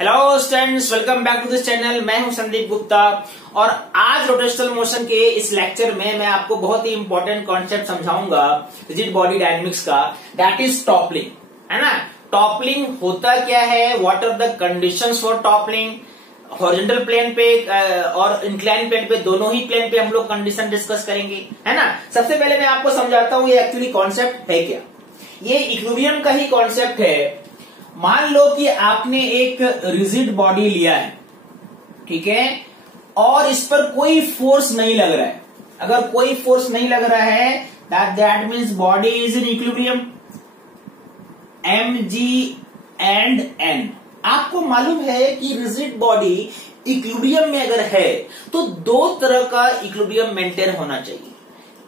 Hello students, welcome back to this channel. मैं हूं संदीप गुप्ता और आज रोटेशनल मोशन के इस लेक्चर में मैं आपको बहुत ही इंपॉर्टेंट कॉन्सेप्ट समझाऊंगा रिजिड बॉडी डायनेमिक्स का, दैट इज टॉपलिंग, है ना। टॉपलिंग होता क्या है, what are the conditions for toppling. Horizontal plane पे और इंक्लाइन प्लेन पे, दोनों ही प्लेन पे हम लोग कंडीशन डिस्कस करेंगे, है ना। सबसे पहले मैं आपको समझाता हूं ये एक्चुअली कॉन्सेप्ट है क्या। ये इक्विलिब्रियम का ही कॉन्सेप्ट है। मान लो कि आपने एक रिजिड बॉडी लिया है, ठीक है, और इस पर कोई फोर्स नहीं लग रहा है। अगर कोई फोर्स नहीं लग रहा है that means body is in equilibrium, mg and n। आपको मालूम है कि रिजिड बॉडी इक्विलिब्रियम में अगर है तो दो तरह का इक्विलिब्रियम मेंटेन होना चाहिए,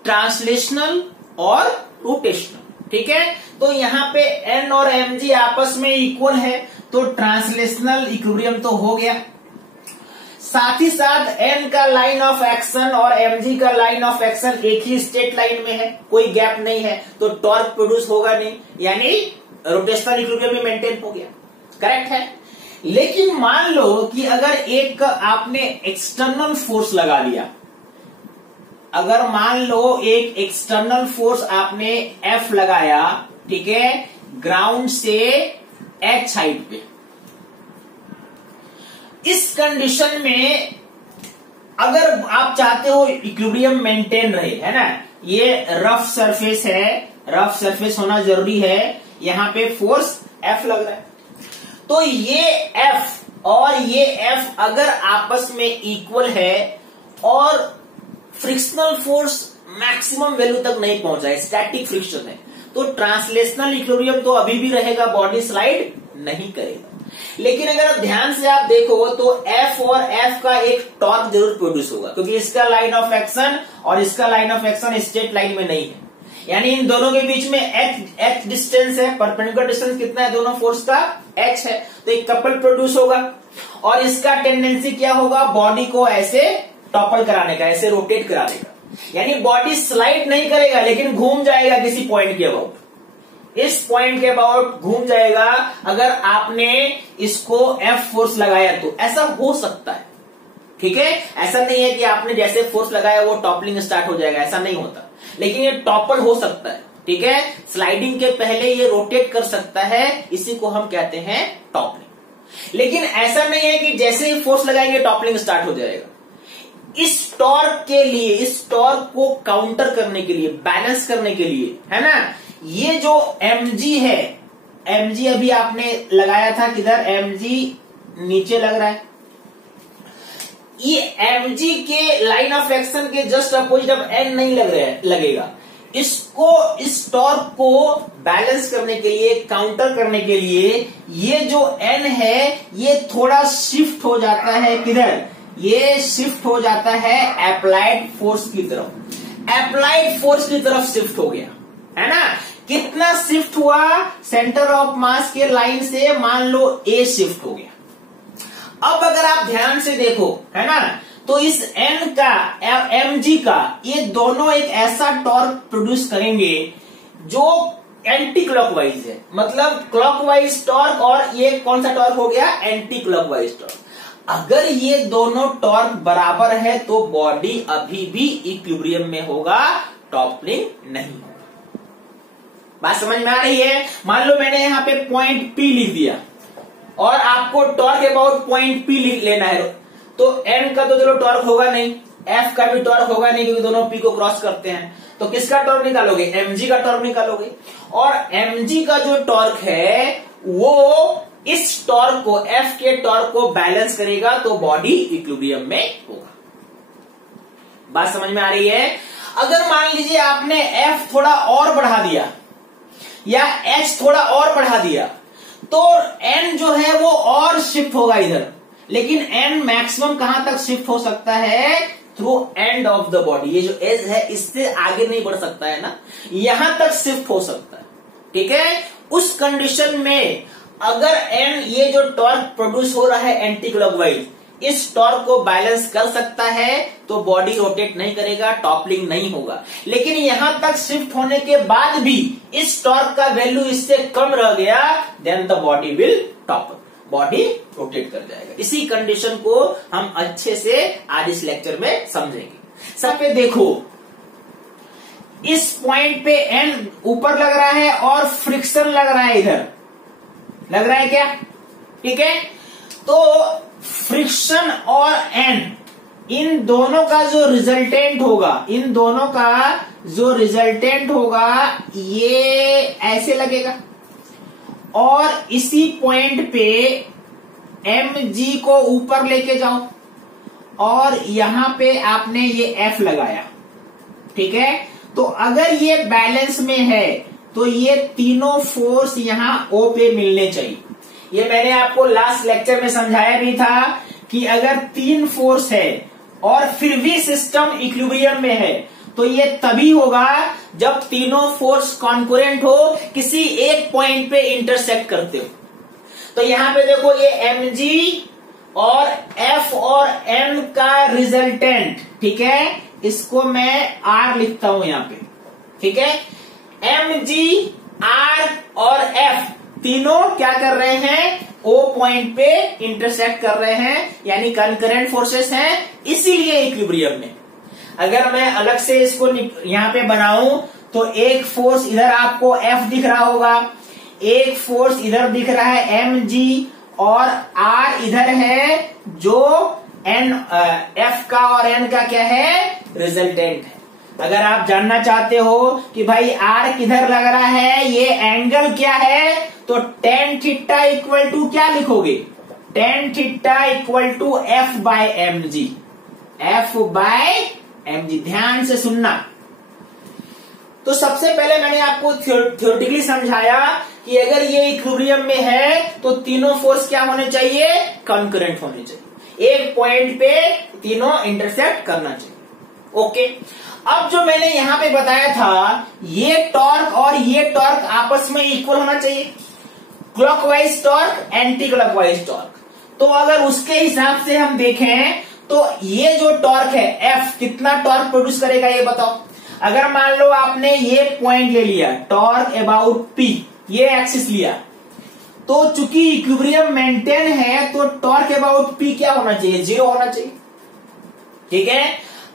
ट्रांसलेशनल और रोटेशनल, ठीक है। तो यहाँ पे n और mg आपस में इक्वल है तो ट्रांसलेशनल इक्विलिब्रियम तो हो गया। साथ ही साथ n का लाइन ऑफ एक्शन और mg का लाइन ऑफ एक्शन एक ही स्ट्रेट लाइन में है, कोई गैप नहीं है, तो टॉर्क प्रोड्यूस होगा नहीं, यानी रोटेशनल इक्विलिब्रियम भी मेंटेन हो गया, करेक्ट है। लेकिन मान लो कि अगर एक आपने एक्सटर्नल फोर्स लगा लिया, अगर मान लो एक एक्सटर्नल फोर्स आपने F लगाया, ठीक है, ग्राउंड से H हाइट पे, इस कंडीशन में अगर आप चाहते हो इक्विलिब्रियम मेंटेन रहे, है ना, ये रफ सरफेस है, रफ सरफेस होना जरूरी है, यहां पे फोर्स F लग रहा है, तो ये F और ये F अगर आपस में इक्वल है और फ्रिक्शनल फोर्स मैक्सिमम वैल्यू तक नहीं पहुंचा है, स्टैटिक फ्रिक्शन है, तो ट्रांसलेशनल इक्विलिब्रियम तो अभी भी रहेगा, बॉडी स्लाइड नहीं करेगा। लेकिन अगर ध्यान से आप देखो तो F और F का एक टॉर्क जरूर प्रोड्यूस होगा, क्योंकि इसका लाइन ऑफ एक्शन और इसका line of action straight line में नहीं है, यानी इन दोनों के बीच में h डिस्टेंस है, परपेंडिकुलर डिस्टेंस कितना है दोनों फोर्स का, h है, तो एक कपल प्रोड्यूस होगा और इसका टेंडेंसी क्या होगा, बॉडी को ऐसे टॉपल कराने का, ऐसे रोटेट कराने का, यानी बॉडी स्लाइड नहीं करेगा लेकिन घूम जाएगा किसी पॉइंट के अबाउट, इस पॉइंट के अबाउट घूम जाएगा। अगर आपने इसको F फोर्स लगाया तो ऐसा हो सकता है, ठीक है। ऐसा नहीं है कि आपने जैसे फोर्स लगाया वो टॉपलिंग स्टार्ट हो जाएगा, ऐसा नहीं होता, लेकिन ये टॉपल हो सकता है, ठीक है। स्लाइडिंग के पहले ये रोटेट कर सकता है, इसी को हम कहते हैं टॉपलिंग। लेकिन ऐसा नहीं है कि जैसे ही फोर्स लगाएंगे टॉपलिंग स्टार्ट हो जाएगा। इस टॉर्क के लिए, इस टॉर्क को काउंटर करने के लिए, बैलेंस करने के लिए, है ना, ये जो mg है, mg अभी आपने लगाया था किधर, mg नीचे लग रहा है, ये mg के लाइन ऑफ एक्शन के जस्ट अपोजिट अब n नहीं लगेगा। इसको, इस टॉर्क को बैलेंस करने के लिए, काउंटर करने के लिए, ये जो n है ये थोड़ा शिफ्ट हो जाता है किधर, ये शिफ्ट हो जाता है अप्लाइड फोर्स की तरफ, अप्लाइड फोर्स की तरफ शिफ्ट हो गया, है ना। कितना शिफ्ट हुआ, सेंटर ऑफ मास के लाइन से मान लो A शिफ्ट हो गया। अब अगर आप ध्यान से देखो, है ना, तो इस N का, mg का, ये दोनों एक ऐसा टॉर्क प्रोड्यूस करेंगे जो एंटी क्लॉकवाइज है, मतलब क्लॉकवाइज टॉर्क, और ये कौन सा टॉर्क हो गया, एंटी क्लॉकवाइज टॉर्क। अगर ये दोनों टॉर्क बराबर है तो बॉडी अभी भी इक्विलिब्रियम में होगा, टॉपलिंग नहीं होगा। बात समझ में आ रही है। मान लो मैंने यहाँ पे पॉइंट P लिख दिया और आपको टॉर्क अबाउट पॉइंट P लिख लेना है, तो N का तो चलो टॉर्क होगा नहीं, F का भी टॉर्क होगा नहीं, क्योंकि दोनों P को क्रॉस करते हैं, तो किसका टॉर्क निकालोगे, mg का टॉर्क निकालोगे, और mg का जो टॉर्क है वो इस टॉर्क को, F के टॉर्क को बैलेंस करेगा, तो बॉडी इक्विलिब्रियम में होगा। बात समझ में आ रही है। अगर मान लीजिए आपने F थोड़ा और बढ़ा दिया या H थोड़ा और बढ़ा दिया तो N जो है वो और शिफ्ट होगा इधर, लेकिन N मैक्सिमम कहां तक शिफ्ट हो सकता है, through end of the body, ये जो एज है इससे आगे नहीं बढ़ सकता है ना, यहां तक शिफ्ट हो सकता है, ठीक है। उस कंडीशन में अगर N, ये जो टॉर्क प्रोड्यूस हो रहा है एंटी क्लॉकवाइज, इस टॉर्क को बैलेंस कर सकता है तो बॉडी रोटेट नहीं करेगा, टॉपलिंग नहीं होगा। लेकिन यहां तक शिफ्ट होने के बाद भी इस टॉर्क का वैल्यू इससे कम रह गया, then the body will topple. Body rotate कर जाएगा। इसी कंडीशन को हम अच्छे से आज इस लेक्चर में समझेंगे। सब पे देखो, इस पॉइंट पे एन ऊपर लग रहा है और फ्रिक्शन लग रहा है, इधर लग रहा है क्या? ठीक है, तो फ्रिक्शन और एन, इन दोनों का जो रिजल्टेंट होगा, इन दोनों का जो रिजल्टेंट होगा ये ऐसे लगेगा, और इसी पॉइंट पे mg को ऊपर लेके जाओ और यहां पे आपने ये F लगाया। ठीक है, तो अगर ये बैलेंस में है तो ये तीनों फोर्स यहां O पे मिलने चाहिए। ये मैंने आपको लास्ट लेक्चर में समझाया भी था कि अगर तीन फोर्स है और फिर भी सिस्टम इक्विलिब्रियम में है तो ये तभी होगा जब तीनों फोर्स कॉन्करेंट हो, किसी एक पॉइंट पे इंटरसेक्ट करते हो। तो यहां पे देखो, ये mg और F और m का रिजल्टेंट, ठीक है, इसको मैं R लिखता हूं यहां पे। ठीक है, mg, R और F तीनों क्या कर रहे हैं? O पॉइंट पे इंटरसेक्ट कर रहे हैं, यानी कंकरेंट फोर्सेस हैं, इसीलिए इक्विलिब्रियम में। अगर मैं अलग से इसको यहां पे बनाऊं तो एक फोर्स इधर आपको F दिख रहा होगा, एक फोर्स इधर दिख रहा है mg, और R इधर है जो F का और N का क्या है? रिजल्टेंट है। अगर आप जानना चाहते हो कि भाई R किधर लग रहा है, ये एंगल क्या है, तो tan थीटा इक्वल टू क्या लिखोगे? tan theta equal to F by mg, F by mg। ध्यान से सुनना। तो सबसे पहले मैंने आपको थ्योरेटिकली समझाया कि अगर ये इक्विलिब्रियम में है तो तीनों फोर्स क्या होने चाहिए? कंकरेंट होने चाहिए, एक पॉइंट पे तीनों इंटरसेक्ट करना चाहिए। ओके, अब जो मैंने यहां पे बताया था, ये टॉर्क और ये टॉर्क आपस में इक्वल होना चाहिए, clockwise torque, anti clockwise torque. तो अगर उसके हिसाब से हम देखें तो ये जो टॉर्क है F, कितना टॉर्क प्रोड्यूस करेगा ये बताओ। अगर मान लो आपने ये पॉइंट ले लिया, टॉर्क अबाउट P, ये एक्सिस लिया, तो चूंकि इक्विलिब्रियम मेंटेन है तो टॉर्क अबाउट P क्या होना चाहिए? 0 होना चाहिए। ठीक है,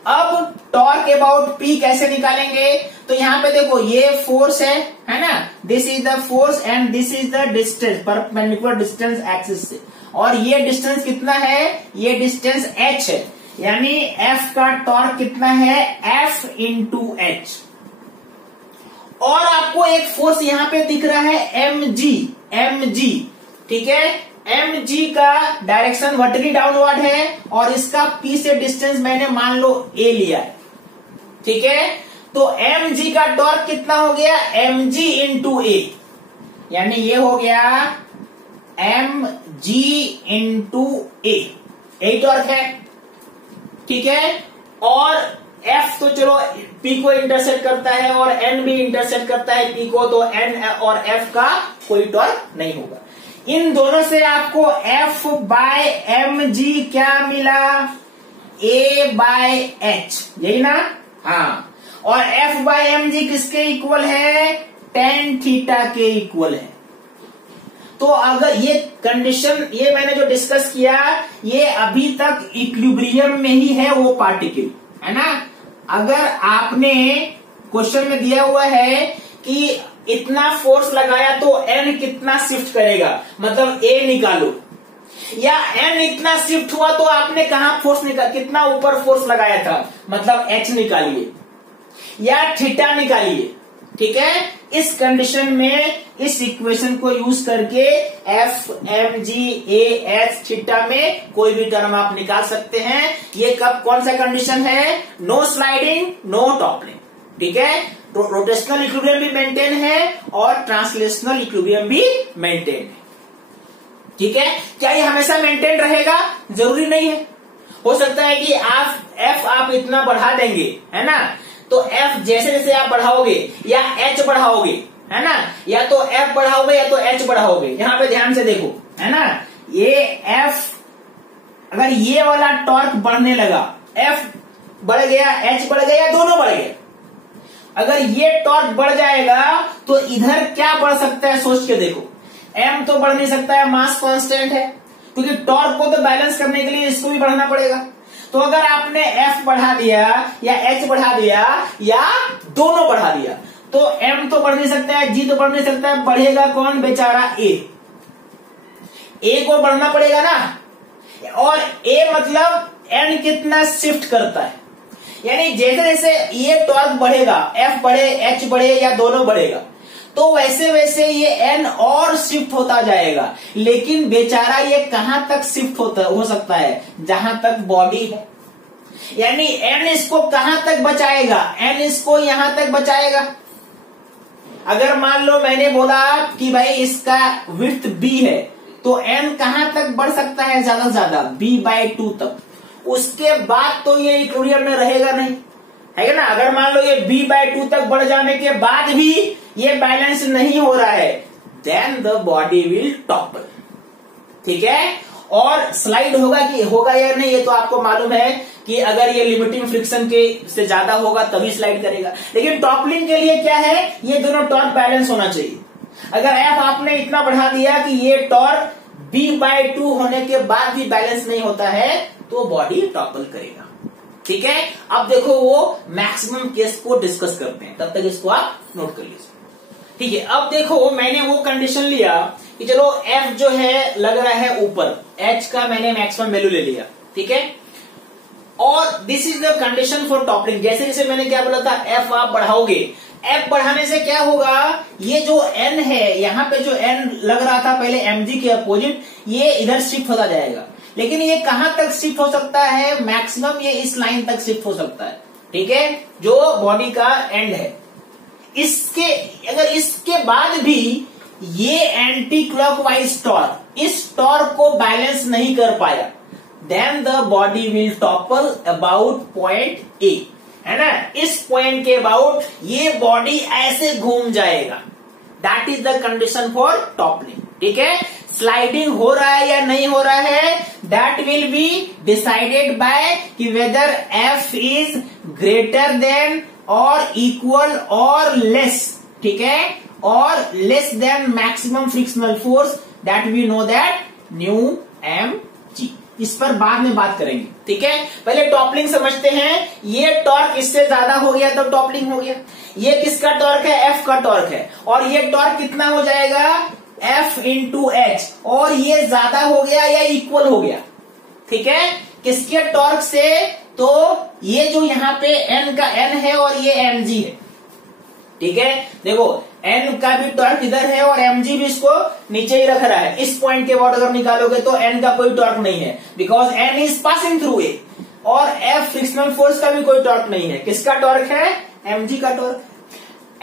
अब टॉर्क अबाउट P कैसे निकालेंगे? तो यहां पे देखो, ये फोर्स है ना, this is the force and this is the distance, perpendicular distance axis से, और ये डिस्टेंस कितना है? ये डिस्टेंस h है, यानी F का टॉर्क कितना है? F into h। और आपको एक फोर्स यहां पे दिख रहा है mg। ठीक है, mg का डायरेक्शन वर्टिकली डाउनवर्ड है और इसका P से डिस्टेंस मैंने मान लो a लिया है। ठीक है, तो mg का टॉर्क कितना हो गया? mg इंटू a, यानी ये हो गया mg इंटू a, यही टॉर्क है। ठीक है, और F तो चलो P को इंटरसेक्ट करता है और N भी इंटरसेक्ट करता है P को, तो N और F का कोई टॉर्क नहीं होगा। इन दोनों से आपको F बाय mg क्या मिला? A बाय h, यही ना? हाँ, और F बाय mg किसके इक्वल है? tan थीटा के इक्वल है। तो अगर ये कंडीशन, ये मैंने जो डिस्कस किया, ये अभी तक इक्विलिब्रियम में ही है वो पार्टिकल, है ना। अगर आपने क्वेश्चन में दिया हुआ है कि इतना फोर्स लगाया तो N कितना शिफ्ट करेगा, मतलब A निकालो, या N इतना शिफ्ट हुआ तो आपने कहा फोर्स कितना ऊपर फोर्स लगाया था, मतलब H निकालिए या थीटा निकालिए। ठीक है, इस कंडीशन में इस इक्वेशन को यूज करके F, mg, A, H, theta में कोई भी टर्म आप निकाल सकते हैं। ये कब, कौन सा कंडीशन है? No sliding, no toppling. ठीक है, रोटेशनल इक्विलिब्रियम भी मेंटेन है और ट्रांसलेशनल इक्विलिब्रियम भी मेंटेन है। ठीक है, क्या ये हमेशा मेंटेन रहेगा? जरूरी नहीं है। हो सकता है कि F आप इतना बढ़ा देंगे, है ना, तो F जैसे जैसे आप बढ़ाओगे या H बढ़ाओगे, है ना, या तो F बढ़ाओगे या तो H बढ़ाओगे। यहां पे ध्यान से देखो, है ना, ये F, अगर ये वाला टॉर्क बढ़ने लगा, F बढ़ गया, H बढ़ गया, दोनों बढ़ गए। अगर ये टॉर्क बढ़ जाएगा तो इधर क्या बढ़ सकता है, सोच के देखो, m तो बढ़ नहीं सकता है, मास कांस्टेंट है, क्योंकि टॉर्क को तो बैलेंस करने के लिए इसको भी बढ़ाना पड़ेगा। तो अगर आपने f बढ़ा दिया या h बढ़ा दिया या दोनों बढ़ा दिया तो m तो बढ़ नहीं सकता है, g तो बढ़ नहीं सकता है, बढ़ेगा कौन बेचारा a को बढ़ना पड़ेगा ना। और a मतलब n कितना शिफ्ट करता है, यानी जैसे जैसे ये टॉर्क बढ़ेगा, f बढ़े h बढ़े या दोनों बढ़ेगा, तो वैसे वैसे ये n और शिफ्ट होता जाएगा। लेकिन बेचारा ये कहां तक शिफ्ट हो सकता है, जहां तक बॉडी है, यानी n इसको कहां तक बचाएगा, n इसको यहां तक बचाएगा। अगर मान लो मैंने बोला कि भाई इसका विड्थ b है, तो n कहां तक बढ़ सकता है, ज्यादा से ज्यादा b/2 तक। उसके बाद तो ये इक्विलिब्रियम में रहेगा नहीं, है ना। अगर मान लो ये b/2 तक बढ़ जाने के बाद भी ये बैलेंस नहीं हो रहा है, then the body will topple, ठीक है। और स्लाइड होगा या नहीं, ये तो आपको मालूम है कि अगर ये लिमिटिंग फ्रिक्शन के से ज्यादा होगा तभी स्लाइड करेगा। लेकिन टॉपलिंग के लिए क्या है, ये दोनों टॉर्क बैलेंस होना चाहिए। अगर एफ आपने इतना बढ़ा दिया कि ये टॉर्क b/2 होने के बाद भी बैलेंस नहीं होता है, तो बॉडी टॉपल करेगा, ठीक है। अब देखो वो मैक्सिमम केस को डिस्कस करते हैं, तब तक इसको आप नोट कर लीजिए, ठीक है। अब देखो मैंने वो कंडीशन लिया कि चलो f जो है लग रहा है ऊपर, h का मैंने मैक्सिमम वैल्यू ले लिया, ठीक है। और this is the condition for toppling. जैसे जैसे मैंने क्या बोला था, f आप बढ़ाओगे, f बढ़ाने से क्या होगा, ये जो n है, यहाँ पे जो n लग रहा था पहले mg के अपोजिट, ये इधर शिफ्ट होता जाएगा। लेकिन ये कहां तक शिफ्ट हो सकता है, मैक्सिमम ये इस लाइन तक शिफ्ट हो सकता है, ठीक है, जो बॉडी का एंड है। अगर इसके बाद भी ये एंटी क्लॉकवाइज टॉर्क इस टॉर्क को बैलेंस नहीं कर पाया, then the body will topple about point A, है ना। इस पॉइंट के अबाउट ये बॉडी ऐसे घूम जाएगा, that is the condition for toppling, ठीक है। स्लाइडिंग हो रहा है या नहीं हो रहा है, that will be decided by कि whether F is greater than और इक्वल और लेस, ठीक है, और less than maximum frictional force, that we know that mu M G. इस पर बाद में बात करेंगे, ठीक है। पहले टॉपलिंग समझते हैं। ये टॉर्क इससे ज्यादा हो गया तो टॉपलिंग हो गया। ये किसका टॉर्क है, एफ का टॉर्क है, और ये टॉर्क कितना हो जाएगा, एफ इंटू एच, और ये ज्यादा हो गया या इक्वल हो गया, ठीक है, किसके टॉर्क से, तो ये जो यहाँ पे एन का एन है और ये एम जी है, ठीक है। देखो एन का भी टॉर्क इधर है और एम जी भी इसको नीचे ही रख रहा है। इस पॉइंट के बाद अगर निकालोगे तो एन का कोई टॉर्क नहीं है, because N is passing through A, और एफ फ्रिक्शनल फोर्स का भी कोई टॉर्क नहीं है। किसका टॉर्क है, एम जी का टॉर्क।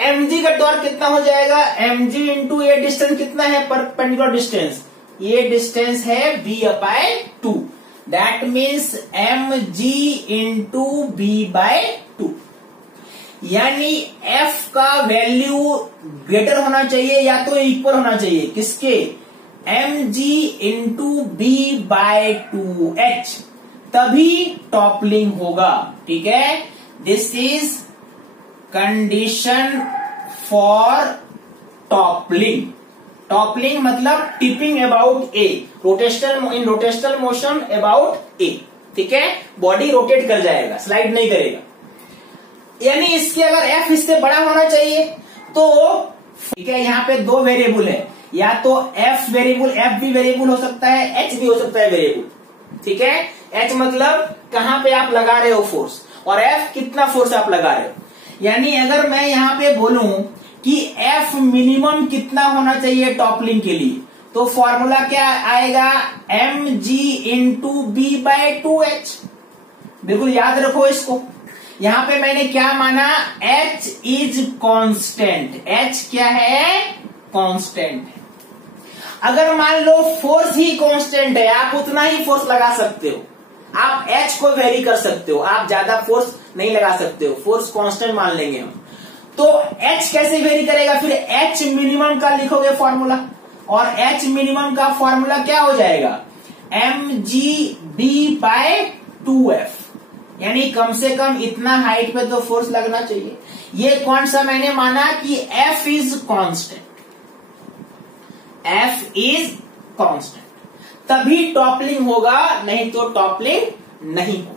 एम जी का टॉर्क कितना हो जाएगा, एम जी इंटू ये डिस्टेंस कितना है, परपेंडिकुलर डिस्टेंस, ये डिस्टेंस है b/2, that means M G into b/2, यानी f का वैल्यू ग्रेटर होना चाहिए या तो इक्वल होना चाहिए किसके, एम जी इंटू b/2h, तभी टॉपलिंग होगा, ठीक है। This is condition for toppling. Toppling मतलब tipping about A, rotational rotational motion about A, ठीक है, बॉडी रोटेट कर जाएगा, स्लाइड नहीं करेगा। यानी इसके अगर एफ इससे बड़ा होना चाहिए तो, ठीक है, यहाँ पे दो वेरिएबल है, या तो एफ वेरिएबल, एफ भी वेरिएबल हो सकता है, एच भी हो सकता है वेरिएबल, ठीक है। एच मतलब कहां पे आप लगा रहे हो फोर्स, और एफ कितना फोर्स आप लगा रहे हो। यानी अगर मैं यहाँ पे बोलूं कि एफ मिनिमम कितना होना चाहिए टॉपलिंग के लिए, तो फॉर्मूला क्या आएगा, एम जी इंटू b/2h। बिल्कुल याद रखो इसको। यहां पे मैंने क्या माना, h इज कांस्टेंट, h क्या है, कांस्टेंट है। अगर मान लो फोर्स ही कांस्टेंट है, आप उतना ही फोर्स लगा सकते हो, आप h को वेरी कर सकते हो, आप ज्यादा फोर्स नहीं लगा सकते हो, फोर्स कांस्टेंट मान लेंगे हम। तो h कैसे वेरी करेगा, फिर h मिनिमम का लिखोगे फॉर्मूला, और h मिनिमम का फॉर्मूला क्या हो जाएगा, mgb/2f, यानी कम से कम इतना हाइट पे तो फोर्स लगना चाहिए। ये कौन सा मैंने माना कि f is constant, F is constant, तभी टॉपलिंग होगा, नहीं तो टॉपलिंग नहीं होगा।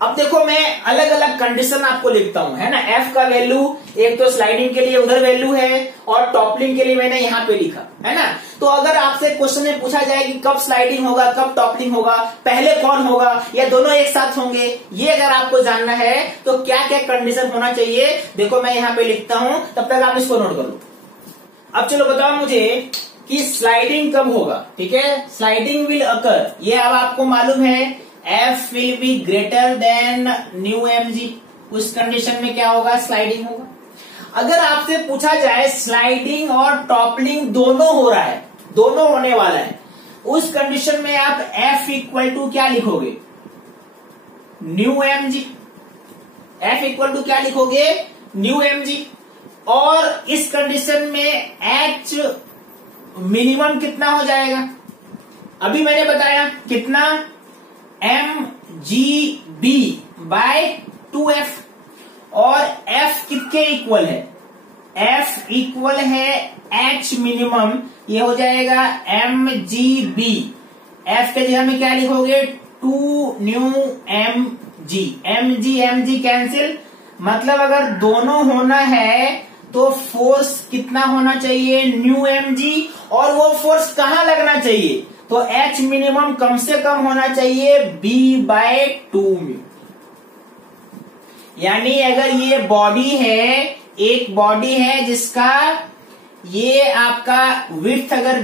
अब देखो मैं अलग अलग कंडीशन आपको लिखता हूं, है ना। F का वैल्यू एक तो स्लाइडिंग के लिए उधर वैल्यू है और टॉपलिंग के लिए मैंने यहां पे लिखा, है ना। तो अगर आपसे क्वेश्चन में पूछा जाए कि कब स्लाइडिंग होगा कब टॉपलिंग होगा, पहले कौन होगा या दोनों एक साथ होंगे, ये अगर आपको जानना है तो क्या क्या कंडीशन होना चाहिए, देखो मैं यहां पे लिखता हूं, तब तक आप इसको नोट कर लो। अब चलो बताओ मुझे कि स्लाइडिंग कब होगा। ठीक है, स्लाइडिंग विल अकर, ये अब आपको मालूम है F will be greater than new mg, उस कंडीशन में क्या होगा, स्लाइडिंग होगा। अगर आपसे पूछा जाए स्लाइडिंग और टॉपलिंग दोनों हो रहा है, दोनों होने वाला है, उस कंडीशन में आप F इक्वल टू क्या लिखोगे, mu mg। F equal to क्या लिखोगे, न्यू mg। और इस कंडीशन में H मिनिमम कितना हो जाएगा, अभी मैंने बताया कितना, mgb बाय 2f। और f किसके इक्वल है, f इक्वल है h मिनिमम, ये हो जाएगा mgb। f के जगह में क्या लिखोगे, 2 न्यू mg, mg कैंसिल, मतलब अगर दोनों होना है तो फोर्स कितना होना चाहिए, न्यू mg। और वो फोर्स कहां लगना चाहिए, तो H मिनिमम कम से कम होना चाहिए B बाय 2 म्यू। यानी अगर ये बॉडी है, एक बॉडी है जिसका ये आपका विड्थ अगर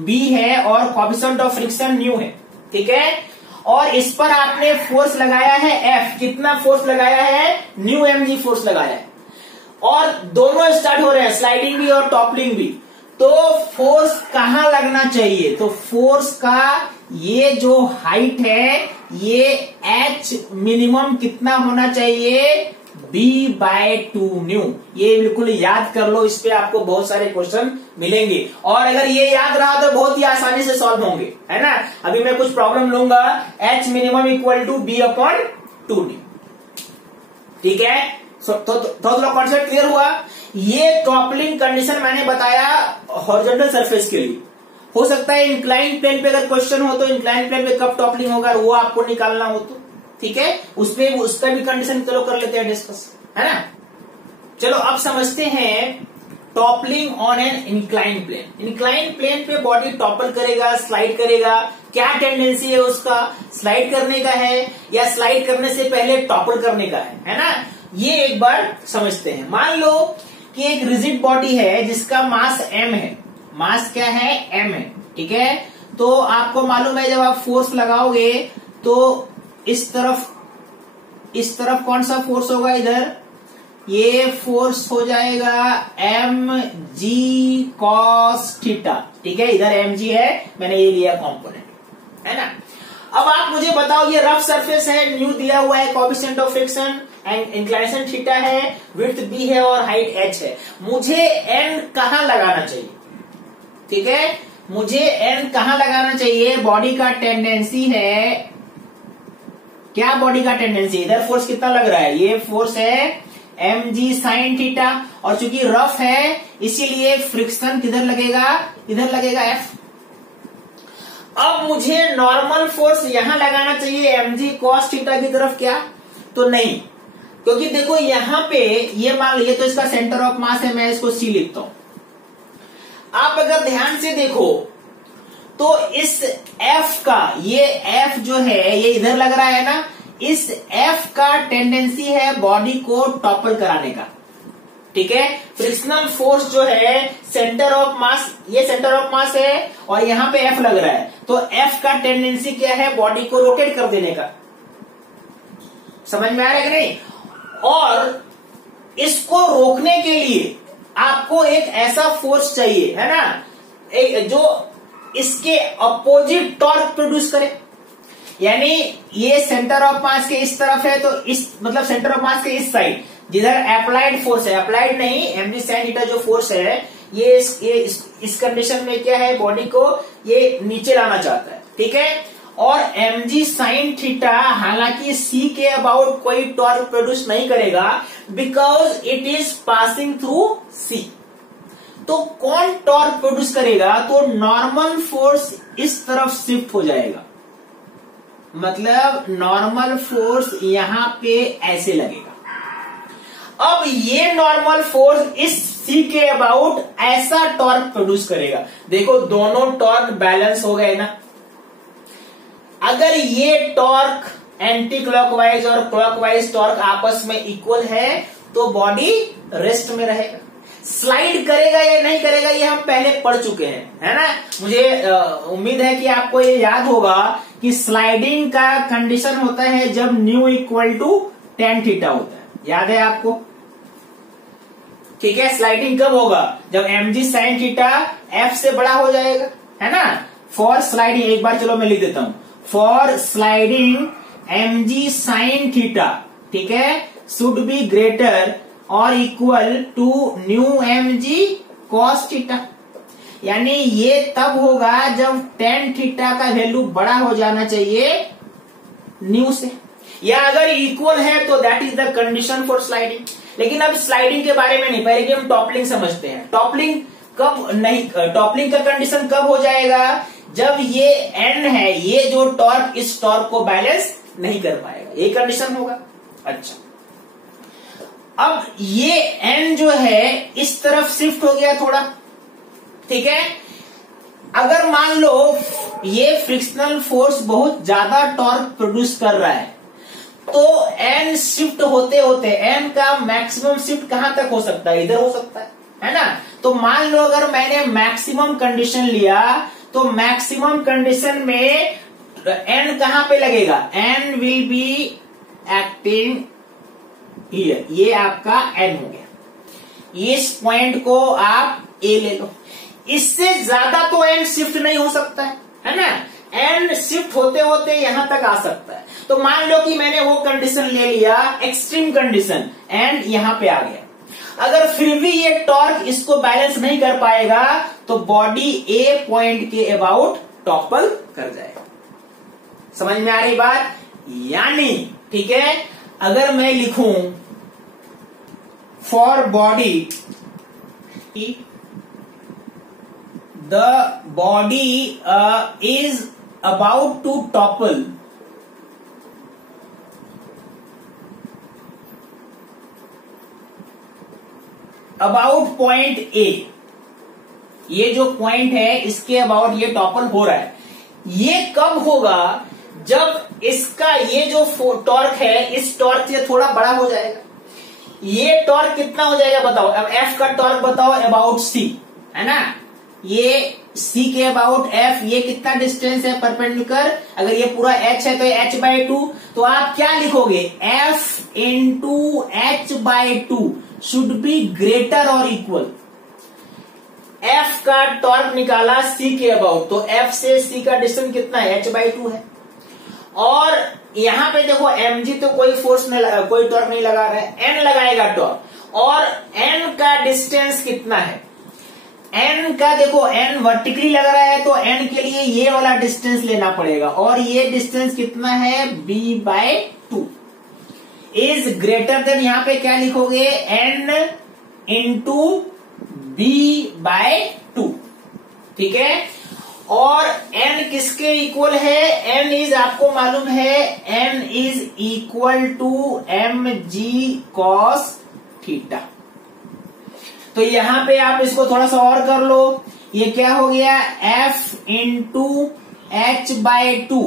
B है और कोएफिशिएंट ऑफ फ्रिक्शन न्यू है, ठीक है, और इस पर आपने फोर्स लगाया है F, कितना फोर्स लगाया है, न्यू mg फोर्स लगाया है, और दोनों स्टार्ट हो रहे हैं, स्लाइडिंग भी और टॉपलिंग भी, तो फोर्स कहां लगना चाहिए, तो फोर्स का ये जो हाइट है ये H मिनिमम कितना होना चाहिए, B बाय 2 न्यू। ये बिल्कुल याद कर लो, इस पे आपको बहुत सारे क्वेश्चन मिलेंगे, और अगर ये याद रहा तो बहुत ही आसानी से सॉल्व होंगे, है ना। अभी मैं कुछ प्रॉब्लम लूंगा, H minimum equal to B upon 2 mu, ठीक है। तो कॉन्सेप्ट क्लियर हुआ। ये टॉपलिंग कंडीशन मैंने बताया हॉरिजॉन्टल सरफेस के लिए, हो सकता है इंक्लाइन प्लेन पे अगर क्वेश्चन हो तो इंक्लाइन प्लेन पे कब टॉपलिंग होगा वो आपको निकालना हो तो, ठीक है, उसका भी कंडीशन चलो कर लेते हैं डिस्कस, है ना। चलो अब समझते हैं toppling on an incline plane. Incline plane पे बॉडी टॉपल करेगा, स्लाइड करेगा, क्या टेंडेंसी है उसका, स्लाइड करने का है या स्लाइड करने से पहले टॉपल करने का है ना। ये एक बार समझते हैं। मान लो कि एक रिजिड बॉडी है जिसका मास m है, मास क्या है, m है, ठीक है। तो आपको मालूम है जब आप फोर्स लगाओगे तो इस तरफ कौन सा फोर्स होगा, इधर ये फोर्स हो जाएगा mg cos थीटा, ठीक है, इधर mg है, मैंने ये लिया कॉम्पोनेंट, है ना। अब आप मुझे बताओ, ये रफ सरफेस है, न्यू दिया हुआ है, coefficient of friction inclination theta है, विड्थ b है और हाइट h है, मुझे n कहां लगाना चाहिए, ठीक है, मुझे n कहां लगाना चाहिए। बॉडी का टेंडेंसी है, क्या बॉडी का टेंडेंसी, इधर फोर्स कितना लग रहा है, ये फोर्स है mg sin थीटा, और चूंकि रफ है इसीलिए फ्रिक्शन किधर लगेगा, इधर लगेगा f। अब मुझे नॉर्मल फोर्स यहां लगाना चाहिए mg cos थीटा की तरफ, क्या, तो नहीं, क्योंकि देखो यहां पे ये मान लीजिए तो इसका सेंटर ऑफ मास है, मैं इसको C लिखता हूं। आप अगर ध्यान से देखो तो इस F का, ये F जो है ये इधर लग रहा है ना, इस F का टेंडेंसी है बॉडी को टॉपल कराने का, ठीक है। फ्रिक्शनल फोर्स जो है सेंटर ऑफ मास, ये सेंटर ऑफ मास है और यहां पे F लग रहा है, तो F का टेंडेंसी क्या है, बॉडी को रोटेट कर देने का। समझ में आ रहा है कि नहीं। और इसको रोकने के लिए आपको एक ऐसा फोर्स चाहिए, है ना, एक जो इसके अपोजिट टॉर्क प्रोड्यूस करे। यानी ये सेंटर ऑफ मास के इस तरफ है, तो इस मतलब सेंटर ऑफ मास के इस साइड जिधर अप्लाइड फोर्स है, अप्लाइड नहीं, mg sin थीटा जो फोर्स है ये इस कंडीशन में क्या है, बॉडी को ये नीचे लाना चाहता है, ठीक है। और mg sin थीटा हालांकि c के अबाउट कोई टॉर्क प्रोड्यूस नहीं करेगा, because it is passing through c। तो कौन टॉर्क प्रोड्यूस करेगा? तो नॉर्मल फोर्स इस तरफ शिफ्ट हो जाएगा, मतलब नॉर्मल फोर्स यहां पे ऐसे लगेगा। अब ये नॉर्मल फोर्स इस सी के अबाउट ऐसा टॉर्क प्रोड्यूस करेगा। देखो दोनों टॉर्क बैलेंस हो गए ना। अगर ये टॉर्क एंटी क्लॉकवाइज और क्लॉकवाइज टॉर्क आपस में इक्वल है तो बॉडी रेस्ट में रहेगा। स्लाइड करेगा या नहीं करेगा ये हम पहले पढ़ चुके हैं, है ना। मुझे उम्मीद है कि आपको ये याद होगा कि स्लाइडिंग का कंडीशन होता है जब mu equal to tan theta होता है। याद है आपको? ठीक है। स्लाइडिंग कब होगा? जब mg sin थीटा f से बड़ा हो जाएगा, है ना। फॉर स्लाइडिंग, एक बार चलो मैं लिख देता हूं, for sliding mg sin theta, ठीक है, शुड बी ग्रेटर और equal to mu mg cos theta. यानी ये तब होगा जब tan थीटा का वैल्यू बड़ा हो जाना चाहिए न्यू से, या अगर इक्वल है तो that is the condition for sliding. लेकिन अब स्लाइडिंग के बारे में नहीं, पहले कि हम टॉपलिंग समझते हैं। टॉपलिंग कब नहीं, टॉपलिंग का कंडीशन कब हो जाएगा? जब ये n है, ये जो टॉर्क इस टॉर्क को बैलेंस नहीं कर पाएगा, ये कंडीशन होगा। अच्छा, अब ये n जो है इस तरफ शिफ्ट हो गया थोड़ा, ठीक है। अगर मान लो ये फ्रिक्शनल फोर्स बहुत ज्यादा टॉर्क प्रोड्यूस कर रहा है तो n शिफ्ट होते होते n का मैक्सिमम शिफ्ट कहां तक हो सकता है? इधर हो सकता है ना। तो मान लो अगर मैंने मैक्सिमम कंडीशन लिया तो मैक्सिमम कंडीशन में n कहां पे लगेगा? n will be acting here, ये आपका n हो गया। इस पॉइंट को आप a ले लो। इससे ज्यादा तो n शिफ्ट नहीं हो सकता है ना। n शिफ्ट होते होते यहां तक आ सकता है। तो मान लो कि मैंने वो कंडीशन ले लिया, एक्सट्रीम कंडीशन, n यहां पे आ गया। अगर फिर भी ये टॉर्क इसको बैलेंस नहीं कर पाएगा तो बॉडी ए पॉइंट के अबाउट टॉपल कर जाएगा। समझ में आ रही बात? यानी ठीक है, अगर मैं लिखूं for body the body is about to topple about point A, ये जो पॉइंट है इसके अबाउट ये टॉपल हो रहा है। ये कब होगा? जब इसका ये जो टॉर्क है इस टॉर्क से थोड़ा बड़ा हो जाएगा। ये टॉर्क कितना हो जाएगा बताओ? अब एफ का टॉर्क बताओ अबाउट सी, है ना। ये सी के अबाउट एफ, ये कितना डिस्टेंस है परपेंडिकुलर? अगर ये पूरा एच है तो h/2, तो आप क्या लिखोगे? F into h/2 should be greater और इक्वल। एफ का टॉर्क निकाला सी के अबाउट, तो एफ से सी का डिस्टेंस कितना है? h/2 है। और यहां पे देखो mg तो कोई फोर्स नहीं, कोई टॉर्क नहीं लगा रहा है, n लगाएगा टॉर्क। और n का डिस्टेंस कितना है? n का देखो n वर्टिकली लग रहा है तो n के लिए ये वाला डिस्टेंस लेना पड़ेगा, और ये डिस्टेंस कितना है? b/2 इज ग्रेटर देन, यहां पे क्या लिखोगे? n इंटू b/2, ठीक है। और n किसके इक्वल है? n इज, आपको मालूम है n is equal to mg cos theta. तो यहां पे आप इसको थोड़ा सा और कर लो, ये क्या हो गया? f into h/2,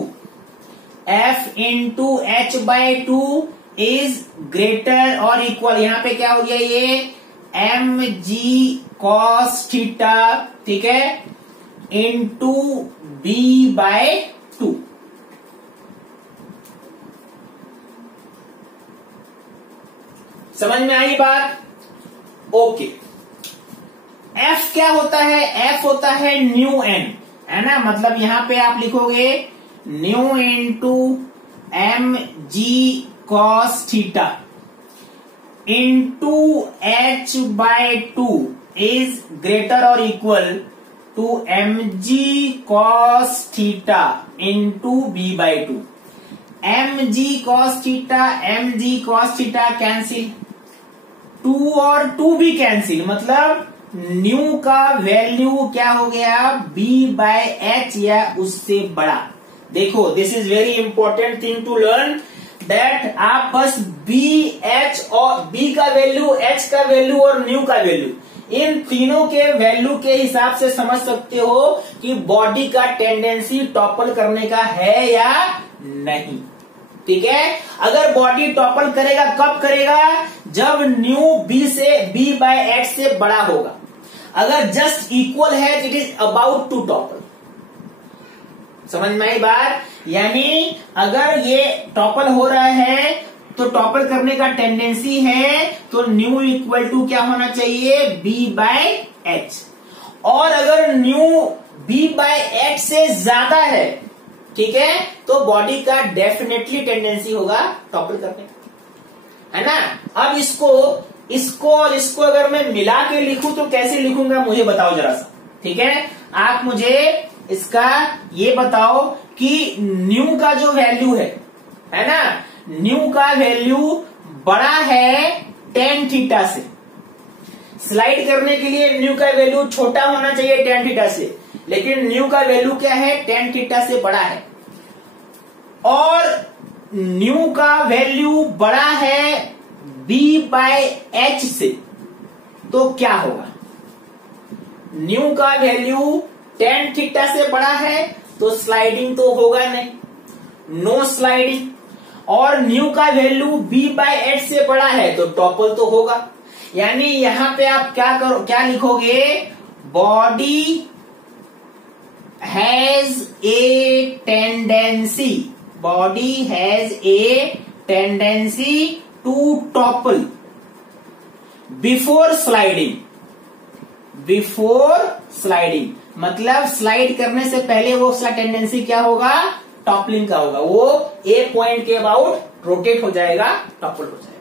f into h/2 is greater और इक्वल, यहां पे क्या हो गया? ये mg cos थीटा, ठीक है, इंटू b/2। समझ में आई बात? ओके। F क्या होता है? F होता है न्यू n, है ना। मतलब यहां पे आप लिखोगे mu into mg cos theta into h/2 is greater और equal to mg cos theta into b/2। mg cos theta, mg cos theta cancel, 2 और 2 भी कैंसिल, मतलब न्यू का वैल्यू क्या हो गया, b/h या उससे बड़ा। देखो this is very important thing to learn that आप बस b/h और b का वैल्यू, h का वैल्यू और न्यू का वैल्यू, इन तीनों के वैल्यू के हिसाब से समझ सकते हो कि बॉडी का टेंडेंसी टॉपल करने का है या नहीं। ठीक है, अगर बॉडी टॉपल करेगा कब करेगा, जब न्यू b/h से बड़ा होगा। अगर जस्ट इक्वल है it is about to topple. समझ में आई बात, यानी अगर ये टॉपल हो रहा है तो टॉपल करने का टेंडेंसी है, तो न्यू इक्वल टू क्या होना चाहिए, b/h। और अगर न्यू b/h से ज्यादा है, ठीक है, तो बॉडी का डेफिनेटली टेंडेंसी होगा टॉपल करने का, है ना। अब इसको और इसको अगर मैं मिला के लिखूं तो कैसे लिखूंगा मुझे बताओ जरा सा। ठीक है, आप मुझे इसका ये बताओ कि न्यू का जो वैल्यू है ना, न्यू का वैल्यू बड़ा है tan थीटा से। स्लाइड करने के लिए न्यू का वैल्यू छोटा होना चाहिए tan थीटा से, लेकिन न्यू का वैल्यू क्या है, tan थीटा से बड़ा है। और न्यू का वैल्यू बड़ा है b/h से, तो क्या होगा, न्यू का वैल्यू tan थीटा से बड़ा है तो स्लाइडिंग तो होगा नहीं, नो स्लाइडिंग। और न्यू का वैल्यू b/h से बड़ा है तो टॉपल तो होगा। यानी यहां पे आप क्या लिखोगे, body has a tendency, body has a tendency to topple before sliding. Before sliding मतलब स्लाइड करने से पहले वो उसका टेंडेंसी क्या होगा, टॉपलिंग का होगा। वो ए पॉइंट के अबाउट रोटेट हो जाएगा, टॉपल हो जाएगा।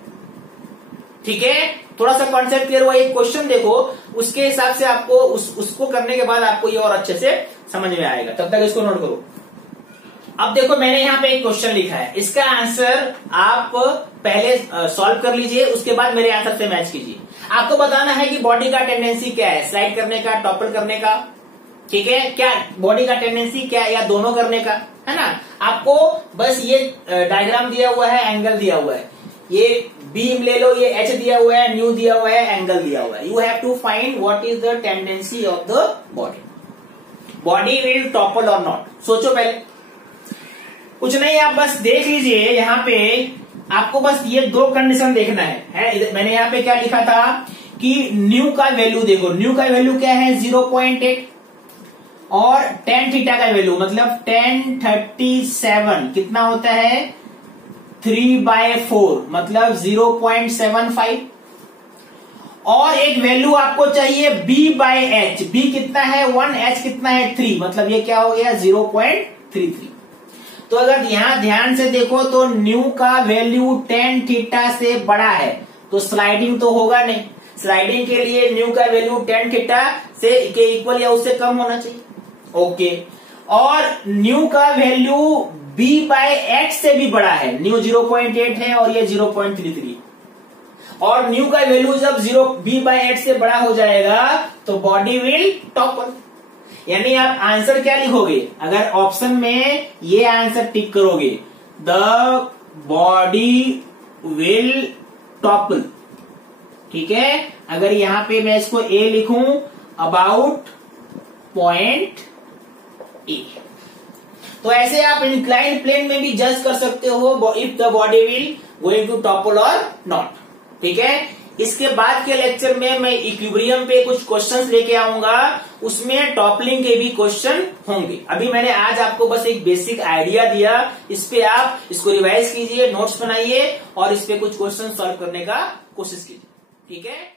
ठीक है, थोड़ा सा कॉन्सेप्ट क्लियर हुआ। एक क्वेश्चन देखो, उसके हिसाब से आपको उसको करने के बाद आपको ये और अच्छे से समझ में आएगा। तब तक इसको नोट करो। अब देखो मैंने यहाँ पे एक क्वेश्चन लिखा है, इसका आंसर आप पहले सॉल्व कर लीजिए, उसके बाद मेरे आंसर से मैच कीजिए। आपको बताना है कि बॉडी का टेंडेंसी क्या है, स्लाइड करने का, टॉपल करने का। ठीक है, क्या बॉडी का टेंडेंसी क्या है, या दोनों करने का, है ना। आपको बस ये डायग्राम दिया हुआ है, एंगल दिया हुआ है, ये बीम ले लो, ये एच दिया हुआ है, न्यू दिया हुआ है, एंगल दिया हुआ है। You have to find what is the tendency of the body, body will topple और नॉट। सोचो पहले, कुछ नहीं, आप बस देख लीजिए। यहाँ पे आपको बस ये दो कंडीशन देखना है। मैंने यहाँ पे क्या लिखा था कि न्यू का वैल्यू देखो, न्यू का वैल्यू क्या है 0.8 और tan थीटा का वैल्यू मतलब tan 37 कितना होता है 3/4 मतलब 0.75। और एक वैल्यू आपको चाहिए b/h, b कितना है 1, h कितना है 3, मतलब ये क्या हो गया 0.33। तो अगर यहां ध्यान से देखो तो न्यू का वैल्यू tan थीटा से बड़ा है तो स्लाइडिंग तो होगा नहीं। स्लाइडिंग के लिए न्यू का वैल्यू tan थीटा से के इक्वल या उससे कम होना चाहिए। ओके, और न्यू का वैल्यू b/h से भी बड़ा है, न्यू 0.8 है और ये 0.33। और न्यू का वैल्यू जब b/h से बड़ा हो जाएगा तो बॉडी विल टॉपल। यानी आप आंसर क्या लिखोगे, अगर ऑप्शन में ये आंसर टिक करोगे, द बॉडी विल टॉपल। ठीक है, अगर यहां पे मैं इसको ए लिखूं, अबाउट पॉइंट ए, तो ऐसे आप इंक्लाइंड प्लेन में भी जज कर सकते हो if the body will going to topple और नॉट। ठीक है, इसके बाद के लेक्चर में मैं इक्विलिब्रियम पे कुछ क्वेश्चंस लेके आऊंगा, उसमें टॉपलिंग के भी क्वेश्चन होंगे। अभी मैंने आज आपको बस एक बेसिक आइडिया दिया, इस पे आप इसको रिवाइज कीजिए, नोट्स बनाइए और इस पे कुछ क्वेश्चन सॉल्व करने का कोशिश कीजिए। ठीक है।